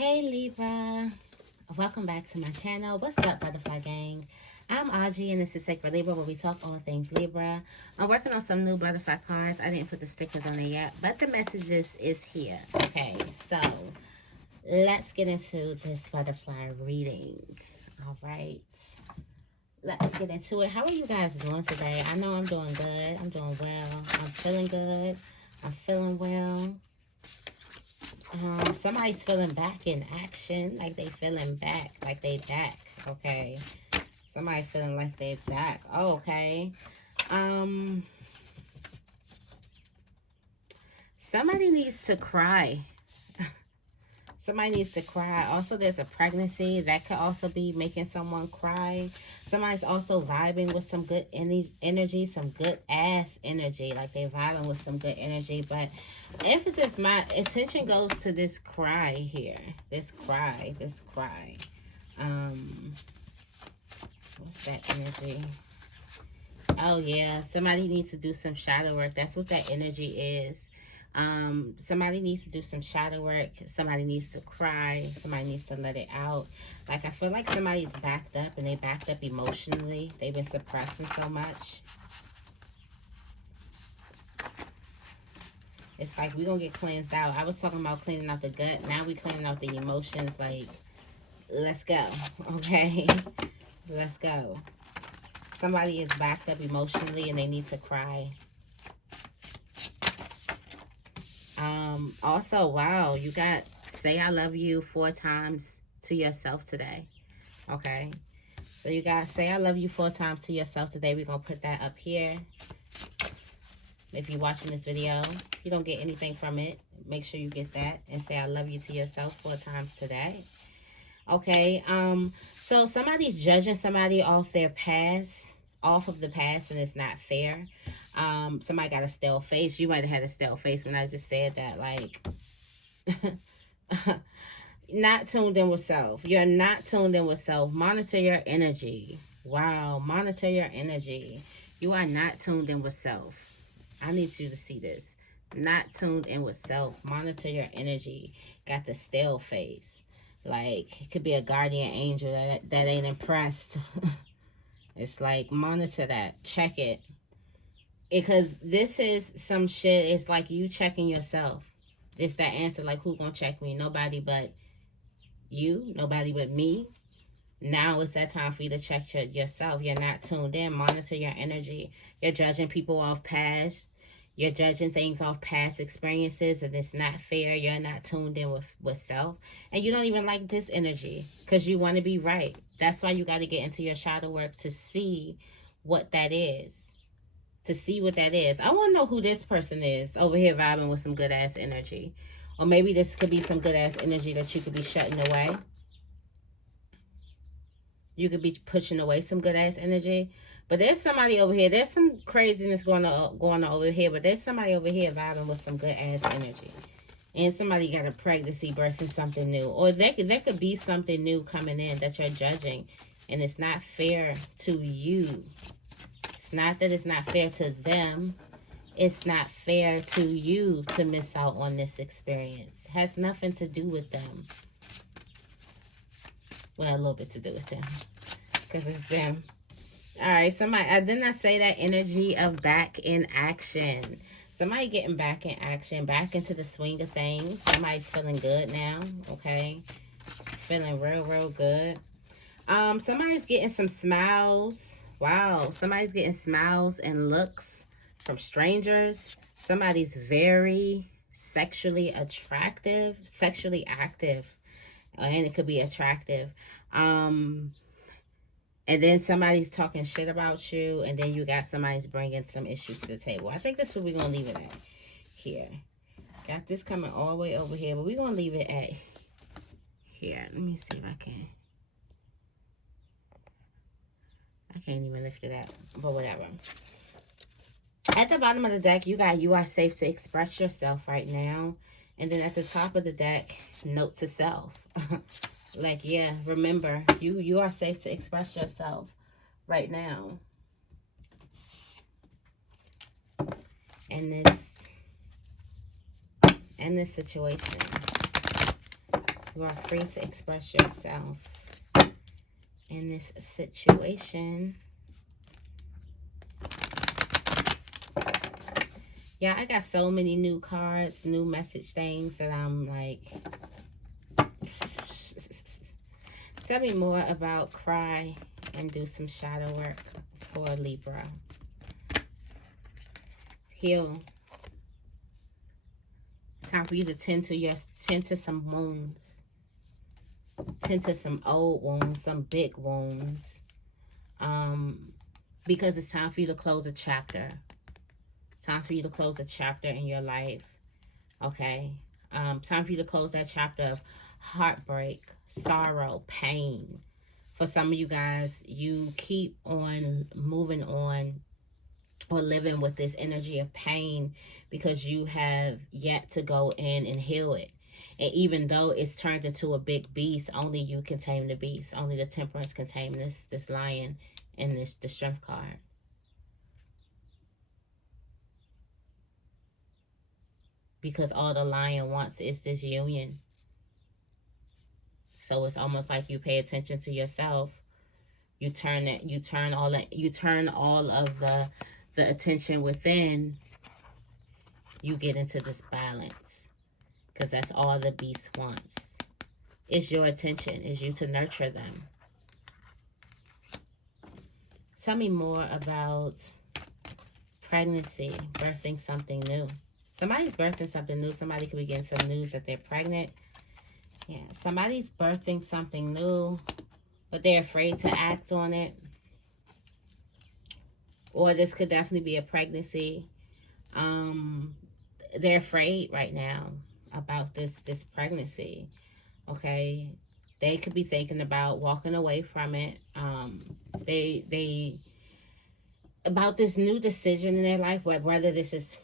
Hey Libra, welcome back to my channel. What's up, Butterfly Gang? I'm Auji and this is Sacred Libra, where we talk all things Libra. I'm working on some new butterfly cards. I didn't put the stickers on it yet, but the messages is here. Okay, so let's get into this butterfly reading. All right, let's get into it. How are you guys doing today? I know I'm doing good. I'm doing well. I'm feeling good. I'm feeling well. Somebody's feeling back in action, like they feeling back, like they back. Okay, somebody feeling like they back. Oh, okay. Somebody needs to cry. Somebody needs to cry. Also, there's a pregnancy that could also be making someone cry. Somebody's also vibing with some good energy, some good ass energy. Like they're vibing with some good energy. But emphasis, my attention goes to this cry here. This cry. What's that energy? Oh, yeah. Somebody needs to do some shadow work. That's what that energy is. Somebody needs to do some shadow work. Somebody needs to cry. Somebody needs to let it out. Like, I feel like somebody's backed up, and they backed up emotionally. They've been suppressing so much. It's like we're gonna get cleansed out. I was talking about cleaning out the gut. Now we cleaning out the emotions. Like, let's go. Okay? Let's go. Somebody is backed up emotionally, and they need to cry. Also, wow, you got say I love you 4 times to yourself today. Okay, so you got say I love you 4 times to yourself today. We're gonna put that up here. If you're watching this video, if you don't get anything from it, make sure you get that and say I love you to yourself 4 times today. Okay, so somebody's judging somebody off their past, off of the past, and it's not fair. Somebody got a stale face. You might have had a stale face when I just said that. Like, not tuned in with self. You're not tuned in with self. Monitor your energy. Wow, monitor your energy. You are not tuned in with self. I need you to see this. Not tuned in with self. Monitor your energy. Got the stale face. Like, it could be a guardian angel that ain't impressed. It's like, monitor that. Check it. Because this is some shit. It's like you checking yourself. It's that answer, like, who gonna check me? Nobody but you. Nobody but me. Now it's that time for you to check yourself. You're not tuned in. Monitor your energy. You're judging people off past. You're judging things off past experiences, and it's not fair. You're not tuned in with self. And you don't even like this energy because you want to be right. That's why you got to get into your shadow work to see what that is. To see what that is. I want to know who this person is over here vibing with some good ass energy. Or maybe this could be some good ass energy that you could be shutting away. You could be pushing away some good ass energy. But there's somebody over here. There's some craziness going on over here. But there's somebody over here vibing with some good ass energy. And somebody got a pregnancy, birthing something new. Or there could be something new coming in that you're judging. And it's not fair to you. It's not that it's not fair to them. It's not fair to you to miss out on this experience. It has nothing to do with them. Well, a little bit to do with them. Because it's them. Alright, somebody, didn't I say that energy of back in action? Somebody getting back in action, back into the swing of things. Somebody's feeling good now, okay? Feeling real good. Somebody's getting some smiles. Wow, somebody's getting smiles and looks from strangers. Somebody's very sexually attractive, sexually active. And it could be attractive. And then somebody's talking shit about you. And then you got somebody's bringing some issues to the table. I think that's what we're going to leave it at here. Got this coming all the way over here. But we're going to leave it at here. Let me see if I can. I can't even lift it up. But whatever. At the bottom of the deck, you are safe to express yourself right now. And then at the top of the deck, note to self. Like, yeah, remember, you are safe to express yourself right now. In this situation. You are free to express yourself in this situation. Yeah, I got so many new cards, new message things that I'm like... Tell me more about cry and do some shadow work for Libra. Heal. Time for you to tend to some wounds. Tend to some old wounds, some big wounds. Because it's time for you to close a chapter. Time for you to close a chapter in your life. Okay? Time for you to close that chapter of heartbreak, sorrow, pain. For some of you guys, you keep on moving on or living with this energy of pain because you have yet to go in and heal it. And even though it's turned into a big beast, only you can tame the beast. Only the temperance can tame this lion and the strength card. Because all the lion wants is this union. So it's almost like you pay attention to yourself. You turn all of the attention within. You get into this balance. Because that's all the beast wants. It's your attention. It's you to nurture them. Tell me more about pregnancy, birthing something new. Somebody's birthing something new. Somebody could be getting some news that they're pregnant. Yeah, somebody's birthing something new, but they're afraid to act on it. Or this could definitely be a pregnancy. They're afraid right now about this pregnancy. Okay, they could be thinking about walking away from it. They about this new decision in their life, whether this is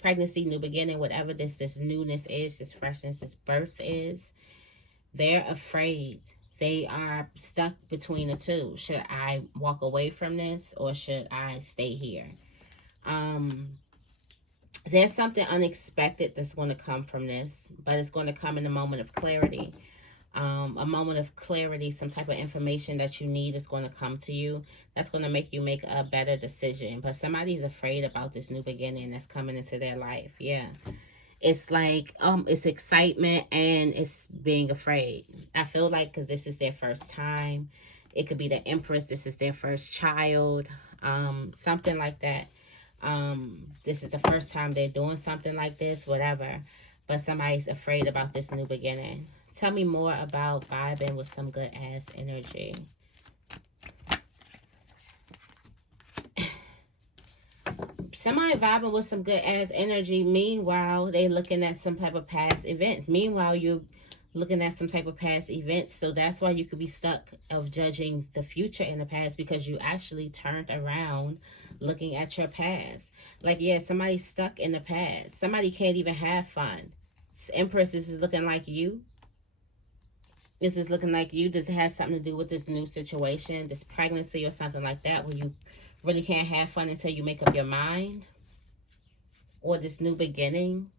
pregnancy, new beginning, whatever this newness is, this freshness, this birth is. They're afraid. They are stuck between the two. Should I walk away from this or should I stay here? There's something unexpected that's going to come from this, but it's going to come in a moment of clarity. A moment of clarity, some type of information that you need is going to come to you. That's going to make you make a better decision. But somebody's afraid about this new beginning that's coming into their life. Yeah. It's like, it's excitement and it's being afraid. I feel like because this is their first time. It could be the Empress. This is their first child. Something like that. This is the first time they're doing something like this, whatever. But somebody's afraid about this new beginning. Tell me more about vibing with some good ass energy. Somebody vibing with some good ass energy. Meanwhile, they looking at some type of past event. Meanwhile, you're looking at some type of past events. So that's why you could be stuck of judging the future in the past, because you actually turned around looking at your past. Like, yeah, somebody's stuck in the past. Somebody can't even have fun. Empress, this is looking like you. This is looking like you. Does it have something to do with this new situation, this pregnancy or something like that, where you really can't have fun until you make up your mind? Or this new beginning?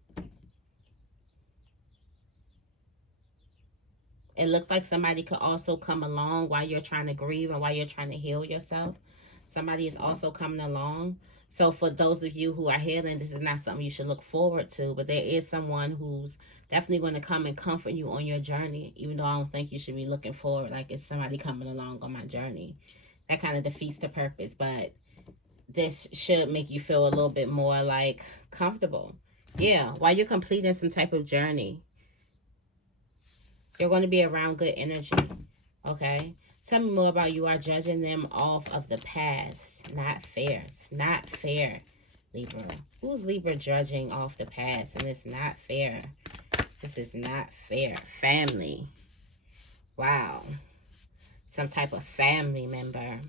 It looks like somebody could also come along while you're trying to grieve and while you're trying to heal yourself. Somebody is also coming along. So for those of you who are healing, this is not something you should look forward to, but there is someone who's definitely going to come and comfort you on your journey, even though I don't think you should be looking forward like it's somebody coming along on my journey. That kind of defeats the purpose, but this should make you feel a little bit more like comfortable. Yeah, while you're completing some type of journey, you're going to be around good energy, okay? Tell me more about you are judging them off of the past. Not fair. It's not fair, Libra. Who's Libra judging off the past? And it's not fair. This is not fair. Family. Wow. Some type of family member.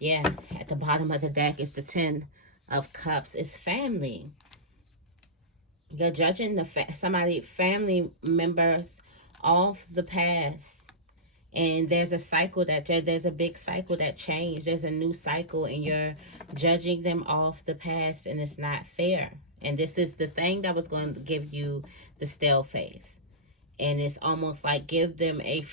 Yeah, at the bottom of the deck is the 10 of Cups. It's family. You're judging family members off the past. And there's a cycle there's a big cycle that changed. There's a new cycle and you're judging them off the past and it's not fair. And this is the thing that was going to give you the stale face. And it's almost like give them a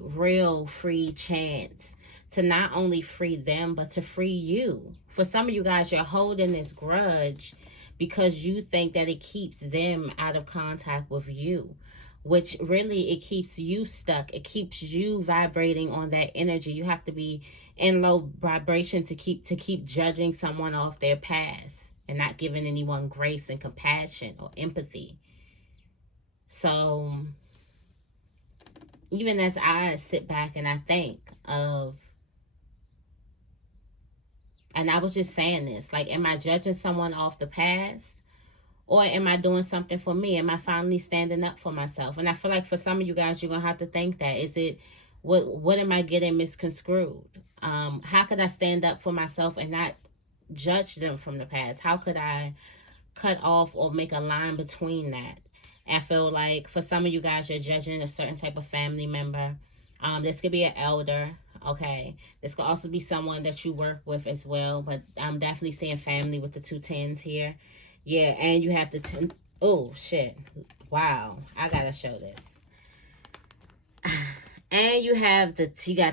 real free chance to not only free them, but to free you. For some of you guys, you're holding this grudge because you think that it keeps them out of contact with you, which really it keeps you stuck. It keeps you vibrating on that energy. You have to be in low vibration to keep judging someone off their past and not giving anyone grace and compassion or empathy. So even as I sit back and I think of, and I was just saying this, like, am I judging someone off the past? Or am I doing something for me? Am I finally standing up for myself? And I feel like for some of you guys, you're going to have to think that. Is it, what am I getting misconstrued? How could I stand up for myself and not judge them from the past? How could I cut off or make a line between that? I feel like for some of you guys, you're judging a certain type of family member. This could be an elder. Okay. This could also be someone that you work with as well. But I'm definitely seeing family with the 2 10s here. Yeah. And you have the 10. Oh, shit. Wow. I got to show this. And you got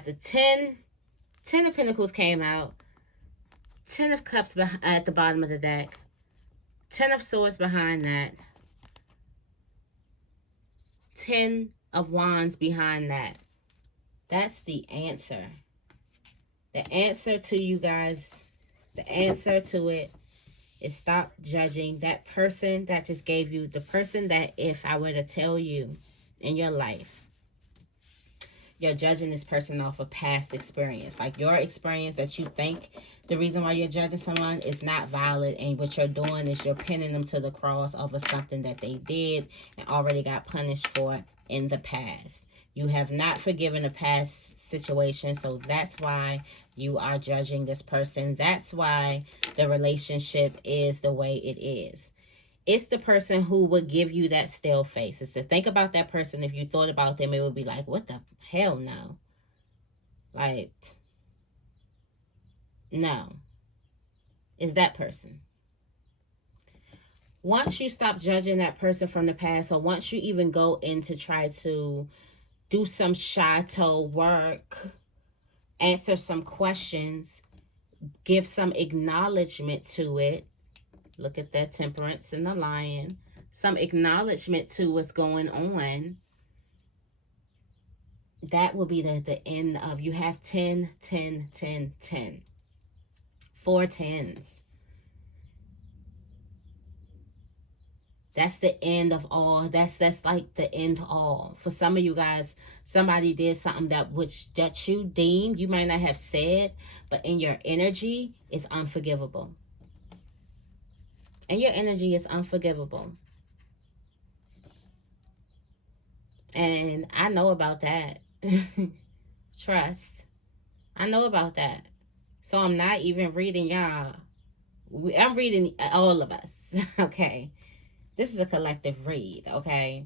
the 10. 10 of Pentacles came out. 10 of Cups at the bottom of the deck. 10 of Swords behind that. 10 of Wands behind that. That's the answer. The answer to you guys, the answer to it is stop judging that person that just gave you, the person that if I were to tell you in your life, you're judging this person off of past experience. Like your experience that you think the reason why you're judging someone is not valid. And what you're doing is you're pinning them to the cross over something that they did and already got punished for in the past. You have not forgiven a past situation. So that's why you are judging this person. That's why the relationship is the way it is. It's the person who would give you that stale face. It's to think about that person. If you thought about them, it would be like, what the hell no? Like, no. It's that person. Once you stop judging that person from the past, or once you even go in to try to do some chateau work, answer some questions, give some acknowledgement to it. Look at that Temperance and the Lion. Some acknowledgement to what's going on. That will be the end of, you have 10, 10, 10, 10. 4 10s. That's the end of all. That's like the end all. For some of you guys, somebody did something that you deemed, you might not have said, but in your energy is unforgivable. And your energy is unforgivable. And I know about that. Trust. I know about that. So I'm not even reading y'all. I'm reading all of us. Okay. This is a collective read. Okay.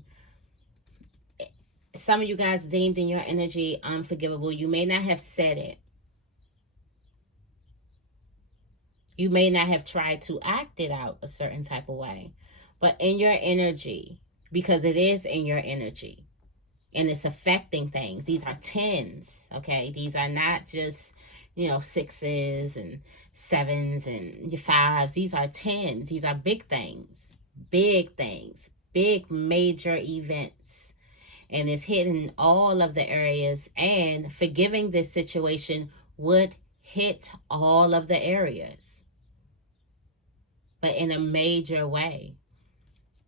Some of you guys deemed in your energy unforgivable. You may not have said it. You may not have tried to act it out a certain type of way. But in your energy, because it is in your energy, and it's affecting things. These are 10s, okay? These are not just, 6s and 7s and 5s. These are 10s. These are big things. Big things. Big major events. And it's hitting all of the areas. And forgiving this situation would hit all of the areas. But in a major way.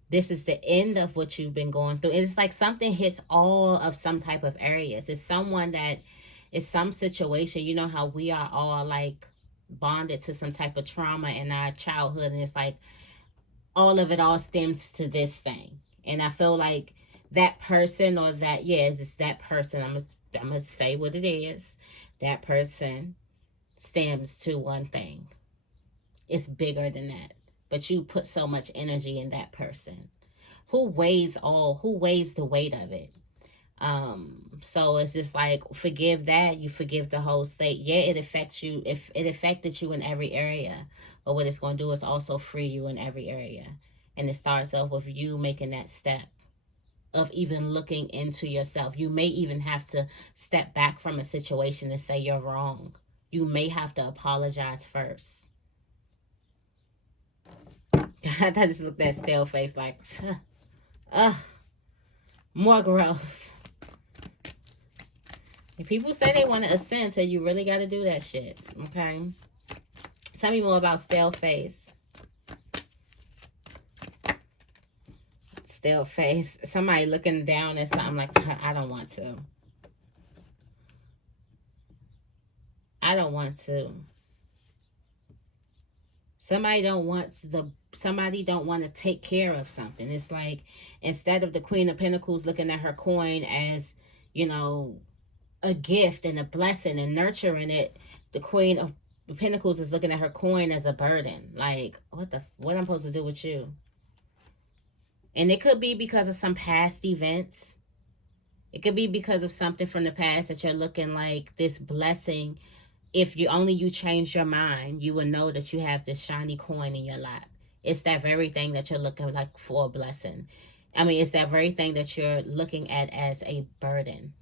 This is the end of what you've been going through. It's like something hits all of some type of areas. It's someone that is some situation. You know how we are all like bonded to some type of trauma in our childhood. And it's like all of it all stems to this thing. And I feel like that person or that, it's that person. I'm going to say what it is. That person stems to one thing. It's bigger than that. But you put so much energy in that person. Who weighs the weight of it? So it's just like, forgive that, you forgive the whole state. Yeah, it affects you. If it affected you in every area, but what it's going to do is also free you in every area. And it starts off with you making that step of even looking into yourself. You may even have to step back from a situation and say you're wrong. You may have to apologize first. I just looked at stale face like, more growth. If people say they want to ascend, so you really got to do that shit, okay? Tell me more about stale face. Stale face. Somebody looking down at something like, I don't want to. I don't want to. Somebody don't want to take care of something. It's like, instead of the Queen of Pentacles looking at her coin as, you know, a gift and a blessing and nurturing it, the Queen of Pentacles is looking at her coin as a burden. Like, what I'm supposed to do with you? And it could be because of some past events. It could be because of something from the past that you're looking like this blessing. If you change your mind, you will know that you have this shiny coin in your lap. It's that very thing that you're looking like for a blessing. I mean, it's that very thing that you're looking at as a burden.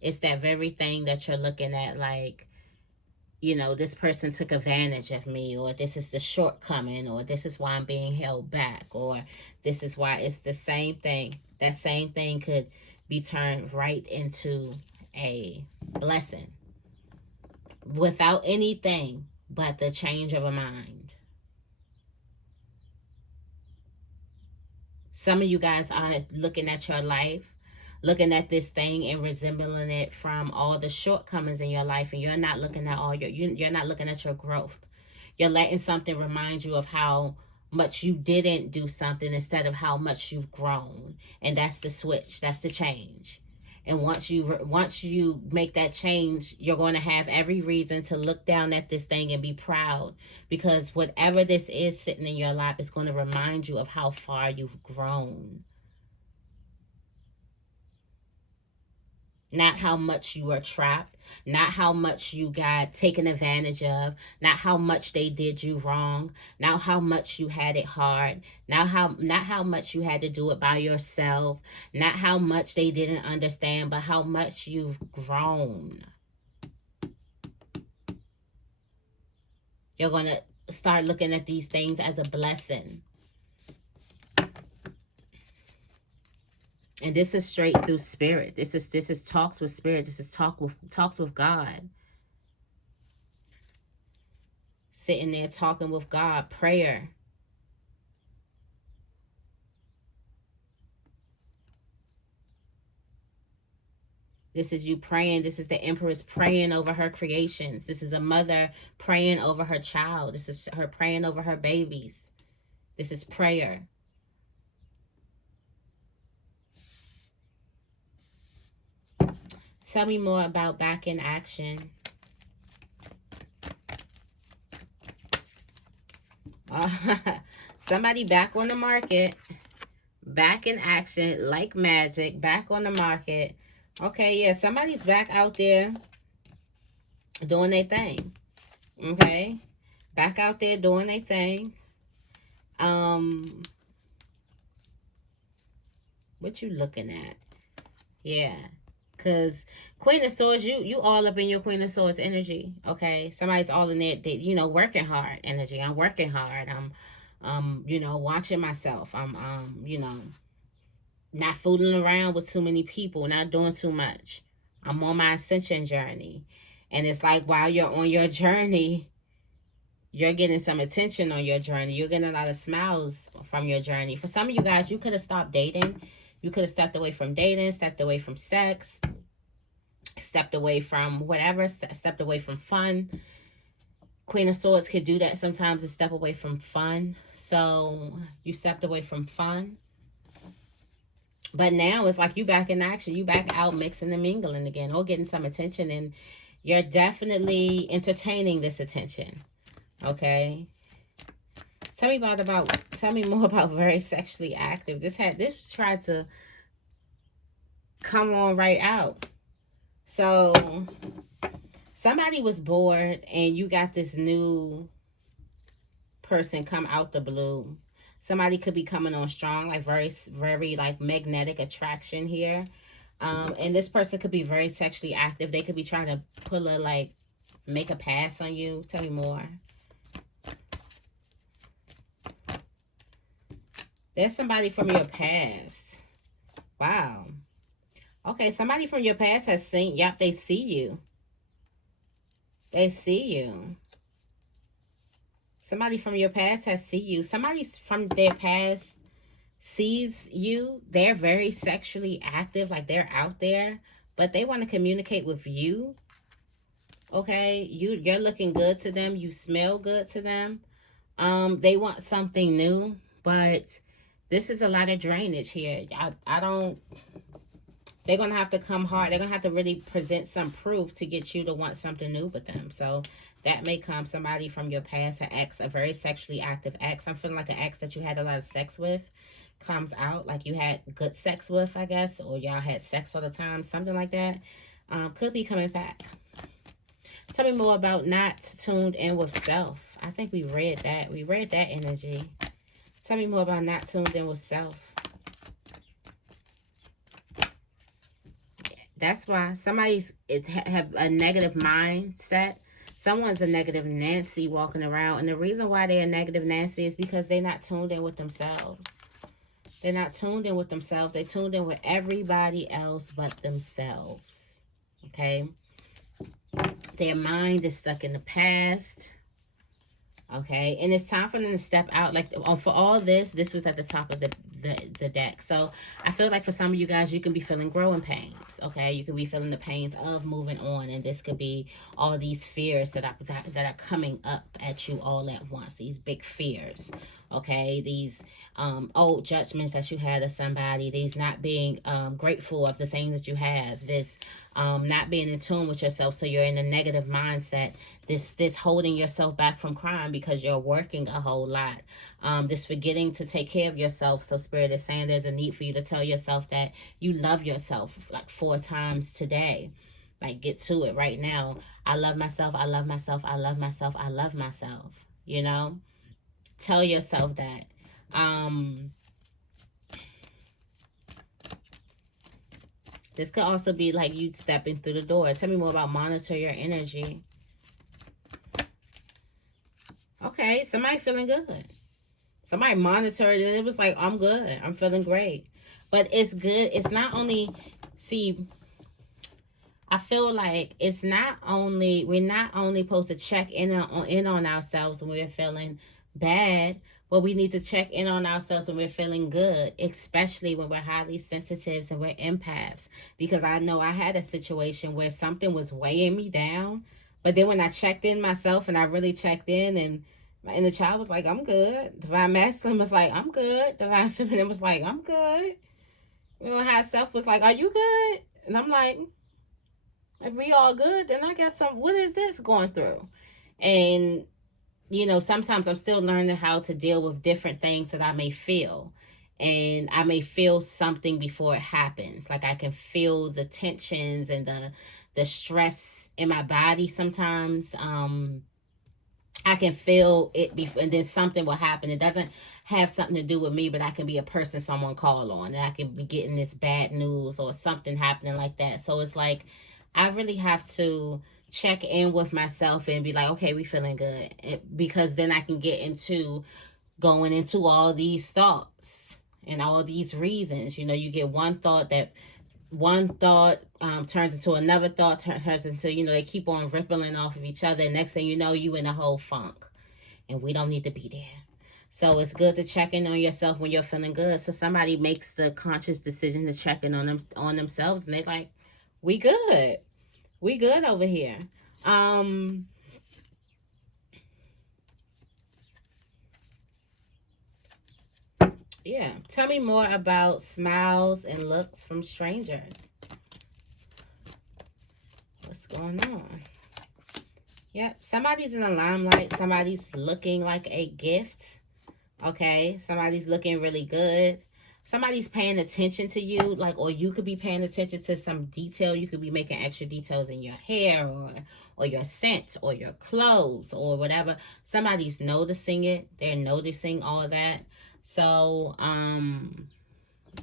It's that very thing that you're looking at like, you know, this person took advantage of me, or this is the shortcoming, or this is why I'm being held back, or this is why. It's the same thing. That same thing could be turned right into a blessing without anything but the change of a mind. Some of you guys are looking at your life, looking at this thing and resembling it from all the shortcomings in your life, and you're not looking at you're not looking at your growth. You're letting something remind you of how much you didn't do something instead of how much you've grown. And that's the switch. That's the change. And once you make that change, you're going to have every reason to look down at this thing and be proud, because whatever this is sitting in your lap is going to remind you of how far you've grown. Not how much you were trapped, not how much you got taken advantage of, not how much they did you wrong, not how much you had it hard, not how much you had to do it by yourself, not how much they didn't understand, but how much you've grown. You're going to start looking at these things as a blessing. And this is straight through spirit. This is talks with spirit. This is talks with God. Sitting there talking with God, prayer. This is you praying. This is the Empress praying over her creations. This is a mother praying over her child. This is her praying over her babies. This is prayer. Tell me more about back in action. Somebody back on the market. Back in action like magic. Back on the market. Okay, yeah, somebody's back out there doing their thing. Okay? Back out there doing their thing. What you looking at? Yeah. Because Queen of Swords, you all up in your Queen of Swords energy, okay? Somebody's all in there, you know, working hard energy. I'm working hard. I'm, you know, watching myself. I'm, you know, not fooling around with too many people, not doing too much. I'm on my ascension journey. And it's like while you're on your journey, you're getting some attention on your journey. You're getting a lot of smiles from your journey. For some of you guys, you could have stopped dating. You could have stepped away from dating, stepped away from sex, stepped away from whatever, stepped away from fun. Queen of Swords could do that sometimes, to step away from fun. So you stepped away from fun. But now it's like you back in action. You back out mixing and mingling again, or getting some attention. And you're definitely entertaining this attention. Okay? Tell me more about very sexually active. This tried to come on right out. So somebody was bored and you got this new person come out the blue. Somebody could be coming on strong, like very, very like magnetic attraction here. And this person could be very sexually active. They could be trying to pull a, like, make a pass on you. Tell me more. There's somebody from your past. Wow. Okay, somebody from your past has seen, yep, they see you. They see you. Somebody from your past has seen you. Somebody from their past sees you. They're very sexually active, like they're out there, but they want to communicate with you. Okay, you're looking good to them. You smell good to them. They want something new, but this is a lot of drainage here. I don't. They're going to have to come hard. They're going to have to really present some proof to get you to want something new with them. So that may come somebody from your past, an ex, a very sexually active ex. I'm feeling like an ex that you had a lot of sex with comes out. Like you had good sex with, I guess. Or y'all had sex all the time. Something like that. Could be coming back. Tell me more about not tuned in with self. I think we read that. We read that energy. Tell me more about not tuned in with self. That's why somebody's have a negative mindset. Someone's a negative Nancy walking around. And the reason why they're a negative Nancy is because they're not tuned in with themselves. They're not tuned in with themselves. They're tuned in with everybody else but themselves. Okay? Their mind is stuck in the past. Okay, and it's time for them to step out. Like, for all this was at the top of the deck. So I feel like for some of you guys, you can be feeling growing pains. Okay, you can be feeling the pains of moving on, and this could be all these fears that are coming up at you all at once. These big fears. Okay, these old judgments that you had of somebody. These not being grateful of the things that you have. This not being in tune with yourself, so you're in a negative mindset. This holding yourself back from crying because you're working a whole lot. This forgetting to take care of yourself. So Spirit is saying there's a need for you to tell yourself that you love yourself like 4 times today. Like, get to it right now. I love myself. I love myself. I love myself. I love myself. You know, tell yourself that. This could also be like you stepping through the door. Tell me more about monitor your energy. Okay, somebody feeling good. Somebody monitored and it was like, I'm good. I'm feeling great. But it's good. It's not only, see, I feel like it's not only, we're not only supposed to check in on ourselves when we're feeling bad, but we need to check in on ourselves when we're feeling good, especially when we're highly sensitive and we're empaths. Because I know I had a situation where something was weighing me down, but then when I checked in myself and I really checked in, and my inner child was like, I'm good. Divine Masculine was like, I'm good. Divine Feminine was like, I'm good. You know, High Self was like, are you good? And I'm like, if we all good, then I guess what is this going through? And you know, sometimes I'm still learning how to deal with different things that I may feel. And I may feel something before it happens. Like I can feel the tensions and the stress in my body sometimes. I can feel it before, and then something will happen. It doesn't have something to do with me, but I can be a person someone call on. And I can be getting this bad news or something happening like that. So it's like, I really have to check in with myself and be like, okay, we feeling good. Because then I can get into going into all these thoughts and all these reasons. You know, you get one thought turns into another thought, turns into, you know, they keep on rippling off of each other. And next thing you know, you in a whole funk. And we don't need to be there. So it's good to check in on yourself when you're feeling good. So somebody makes the conscious decision to check in on themselves, and they like, we good. We good over here. Yeah. Tell me more about smiles and looks from strangers. What's going on? Yep. Somebody's in the limelight. Somebody's looking like a gift. Okay. Somebody's looking really good. Somebody's paying attention to you, like, or you could be paying attention to some detail. You could be making extra details in your hair or your scent or your clothes or whatever. Somebody's noticing it. They're noticing all of that. So,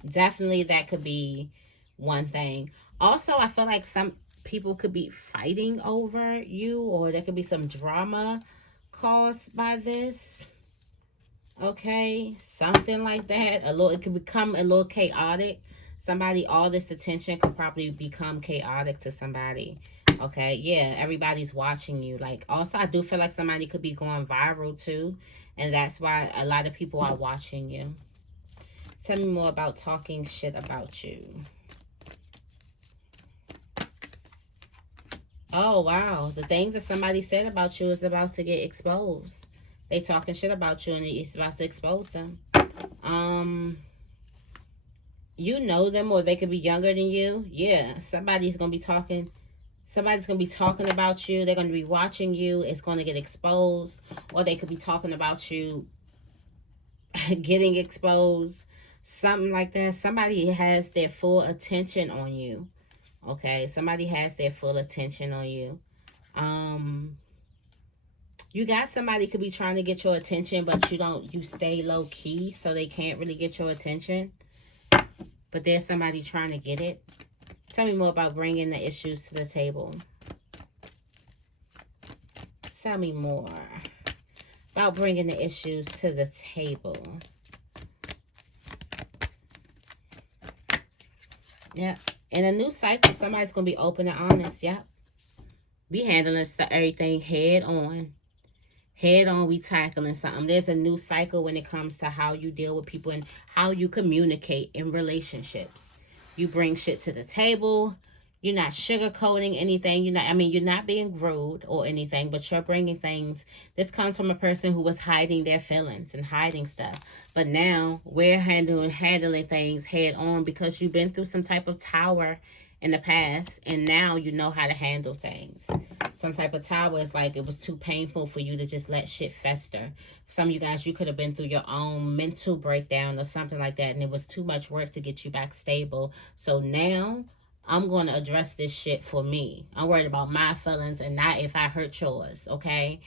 definitely that could be one thing. Also, I feel like some people could be fighting over you, or there could be some drama caused by this. Okay, something like that. A little, it could become a little chaotic. Somebody, all this attention could probably become chaotic to somebody. Okay, yeah, everybody's watching you. Like, also, I do feel like somebody could be going viral too, and that's why a lot of people are watching you. Tell me more about talking shit about you. Oh, wow. The things that somebody said about you is about to get exposed. They talking shit about you and it's about to expose them. Um, you know them, or they could be younger than you. Yeah, somebody's gonna be talking. Somebody's gonna be talking about you. They're gonna be watching you. It's gonna get exposed, or they could be talking about you getting exposed. Something like that. Somebody has their full attention on you. Okay, somebody has their full attention on you. Um, you got somebody could be trying to get your attention, but you stay low key, so they can't really get your attention. But there's somebody trying to get it. Tell me more about bringing the issues to the table. Tell me more about bringing the issues to the table. Yep. In a new cycle, somebody's going to be open and honest. Yep. We handling everything head on. Head on, we tackling something. There's a new cycle when it comes to how you deal with people and how you communicate in relationships. You bring shit to the table. You're not sugarcoating anything. You're not being rude or anything, but you're bringing things. This comes from a person who was hiding their feelings and hiding stuff. But now we're handling things head on because you've been through some type of tower in the past, and now you know how to handle things. Some type of tower is like it was too painful for you to just let shit fester. For some of you guys, you could have been through your own mental breakdown or something like that, and it was too much work to get you back stable. So now I'm going to address this shit for me. I'm worried about my feelings and not if I hurt yours, okay?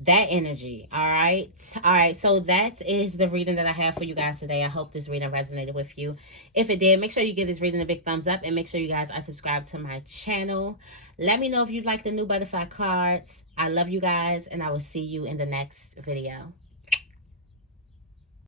That energy, all right? All right, so that is the reading that I have for you guys today. I hope this reading resonated with you. If it did, make sure you give this reading a big thumbs up and make sure you guys are subscribed to my channel. Let me know if you'd like the new butterfly cards. I love you guys, and I will see you in the next video.